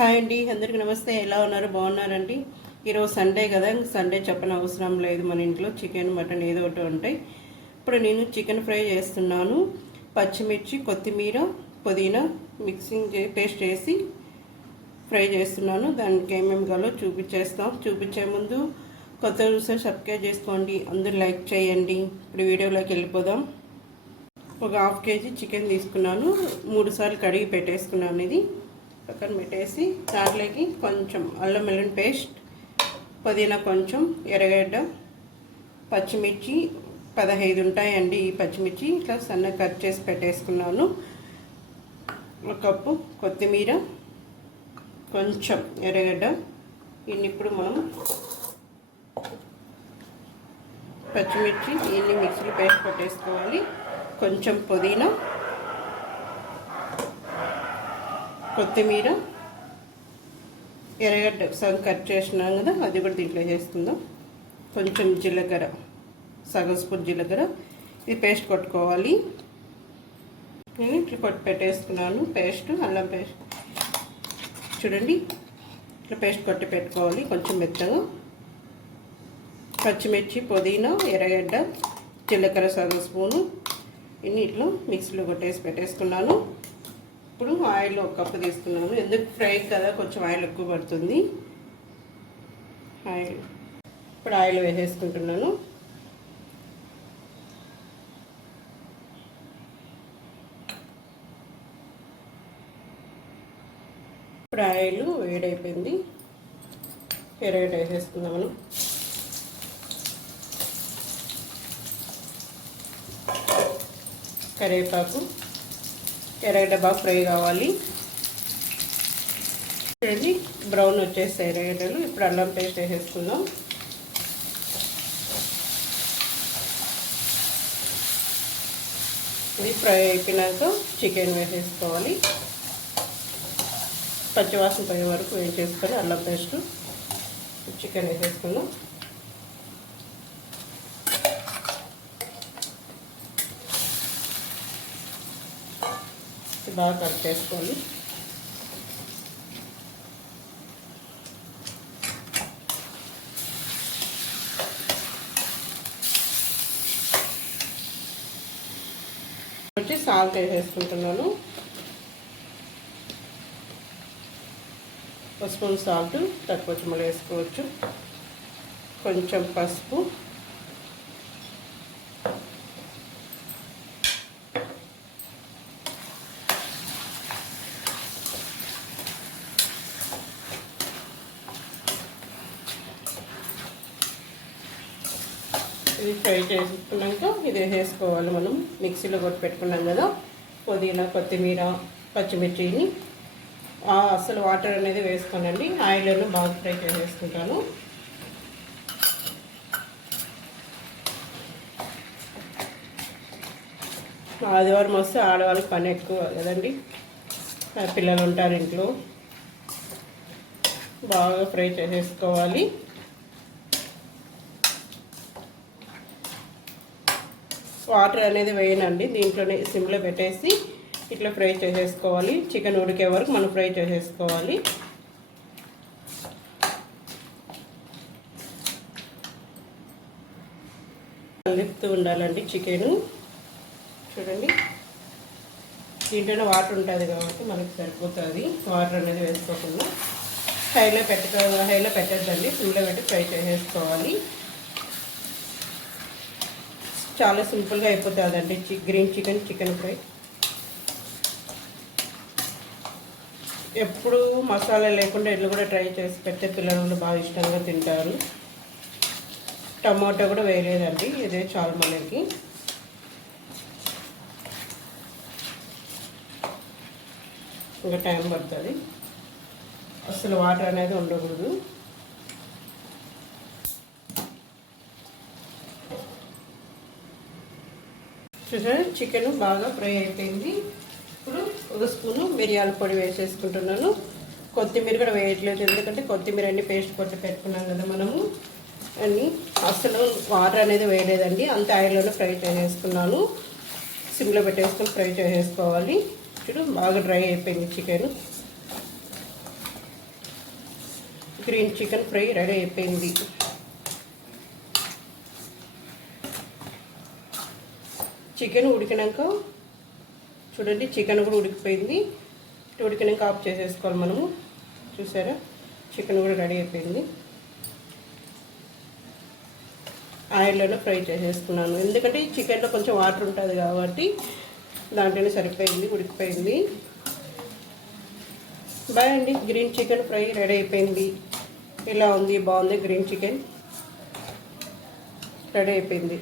Hi అండి, అందరికీ నమస్తే. ఎలా ఉన్నారు? బాగున్నారండి? ఈరోజు సండే కదా, సండే చెప్పని అవసరం లేదు. మన ఇంట్లో చికెన్ మటన్ ఏదో ఒకటి ఉంటాయి. ఇప్పుడు నేను చికెన్ ఫ్రై చేస్తున్నాను. పచ్చిమిర్చి, కొత్తిమీర, పుదీనా మిక్సింగ్ పేస్ట్ చేసి ఫ్రై చేస్తున్నాను. దానికి ఏమేమి కావాలో చూపించే ముందు కొత్త చూస్తే సబ్స్క్రైబ్ చేసుకోండి, అందరూ లైక్ చేయండి. ఇప్పుడు వీడియోలోకి వెళ్ళిపోదాం. ఒక హాఫ్ కేజీ చికెన్ తీసుకున్నాను. 3 సార్లు కడిగి పెట్టేసుకున్నాను. ఇది పక్కన పెట్టేసి దాంట్లోకి కొంచెం అల్లం వెల్లుల్లి పేస్ట్, పుదీనా, కొంచెం ఎర్రగడ్డ, పచ్చిమిర్చి 15 ఉంటాయండి. ఈ పచ్చిమిర్చి ఇట్లా సన్నగా కట్ చేసి పెట్టేసుకున్నాను. 1 కప్పు కొత్తిమీర, కొంచెం ఎర్రగడ్డ. ఇన్ని ఇప్పుడు మనం పచ్చిమిర్చి ఇన్ని మిక్సీలో పేస్ట్ పెట్టేసుకోవాలి. కొంచెం పుదీనా, కొత్తిమీర, ఎర్రగడ్డ సగం కట్ చేసినాం కదా, అది కూడా దీంట్లో వేసుకుందాం. కొంచెం జీలకర్ర, సగం స్పూన్ జీలకర్ర. ఇది పేస్ట్ కొట్టుకోవాలి. నేను ఇట్లా కొట్టి పెట్టేసుకున్నాను. పేస్ట్, అల్లం పేస్ట్ చూడండి, ఇట్లా పేస్ట్ కొట్టి పెట్టుకోవాలి కొంచెం మెత్తగా. పచ్చిమిర్చి, పుదీనా, ఎర్రగడ్డ, జీలకర్ర సగం స్పూను ఇన్ని ఇట్లా మిక్సీలో కొట్టేసి పెట్టేసుకున్నాను. ఇప్పుడు ఆయిల్ 1 కప్పు తీసుకున్నాను. ఎందుకు ఫ్రై కదా, కొంచెం ఆయిల్ ఎక్కువ పడుతుంది. ఇప్పుడు ఆయిల్ వేసేసుకుంటున్నాను. ఇప్పుడు ఆయిల్ వేడైపోయింది. ఎర్రగడ్డ వేసేసుకుందాము. కరివేపాకు, ఎర్రగడ్డ బాగా ఫ్రై కావాలి. చూడండి బ్రౌన్ వచ్చేస్తాయి ఎర్రగడ్డలు. ఇప్పుడు అల్లం పేస్ట్ వేసేసుకుందాం. ఇది ఫ్రై అయిపోయినాక చికెన్ వేసేసుకోవాలి. పచ్చివాసన పోయే వరకు వేసేసుకొని అల్లం పేస్ట్ చికెన్ వేసేసుకుందాం. బాగా కట్ చేసుకోవాలి. వచ్చి సాల్ట్ వేసేసుకుంటున్నాను. 1 స్పూన్ సాల్ట్, తక్కువ మళ్ళీ వేసుకోవచ్చు. కొంచెం పసుపు, ఇది ఫ్రై చేసుకున్నాక ఇది వేసేసుకోవాలి. మనం మిక్సీలో కొట్టి పెట్టుకున్నాం కదా, పుదీనా, కొత్తిమీర, పచ్చిమిర్చిని అసలు వాటర్ అనేది వేసుకోనండి. ఆయిల్లో బాగా ఫ్రై చేసేసుకుంటాను. ఆదివారం వస్తే ఆడవాళ్ళకి పని ఎక్కువ కదండి, పిల్లలు ఉంటారు ఇంట్లో. బాగా ఫ్రై చేసేసుకోవాలి. వాటర్ అనేది వేయనండి, దీంట్లోనే సిమ్లో పెట్టేసి ఇట్లా ఫ్రై చేసేసుకోవాలి. చికెన్ ఉడికే వరకు మనం ఫ్రై చేసేసుకోవాలి. కలుపుతూ ఉండాలండి చికెన్. చూడండి దీంట్లోనే వాటర్ ఉంటుంది కాబట్టి మనకి సరిపోతుంది. వాటర్ అనేది వేసుకోకుండా హైలో పెట్టద్దండి, సిమ్లో పెట్టి ఫ్రై చేసేసుకోవాలి. చాలా సింపుల్గా అయిపోతుందండి గ్రీన్ చికెన్ ఫ్రై. ఎప్పుడు మసాలా లేకుండా ఇట్లా కూడా ట్రై చేసి పెడితే పిల్లలు బాగా ఇష్టంగా తింటారు. టమాటో కూడా వేయలేదండి, ఇదే చాలు మనకి. ఇంకా టైం పడుతుంది. అసలు వాటర్ అనేది ఉండకూడదు. చూసారా, చికెన్ బాగా ఫ్రై అయిపోయింది. ఇప్పుడు 1 స్పూను మిరియాల పొడి వేసేసుకుంటున్నాను. కొత్తిమీర కూడా వేయట్లేదు, ఎందుకంటే కొత్తిమీర అన్ని పేస్ట్ కొట్టి పెట్టుకున్నాం కదా మనము. అన్నీ అసలు వాటర్ అనేది వేయలేదండి, అంత ఆయిల్లోనే ఫ్రై చేసేసుకున్నాను. సిమ్లో పెట్టేసుకొని ఫ్రై చేసేసుకోవాలి. చూడు బాగా డ్రై అయిపోయింది chicken. Green chicken fry ready అయిపోయింది. చికెన్ ఉడికినాక చూడండి, చికెన్ కూడా ఉడికిపోయింది. ఉడికినాక ఆఫ్ చేసేసుకోవాలి మనము. చూసారా, చికెన్ కూడా రెడీ అయిపోయింది. ఆయిల్లోనే ఫ్రై చేసేసుకున్నాను, ఎందుకంటే ఈ చికెన్లో కొంచెం వాటర్ ఉంటుంది కాబట్టి దాంట్లోనే సరిపోయింది, ఉడికిపోయింది. బాయ్ అండి. గ్రీన్ చికెన్ ఫ్రై రెడీ అయిపోయింది. ఇలా ఉంది, బాగుంది. గ్రీన్ చికెన్ రెడీ అయిపోయింది.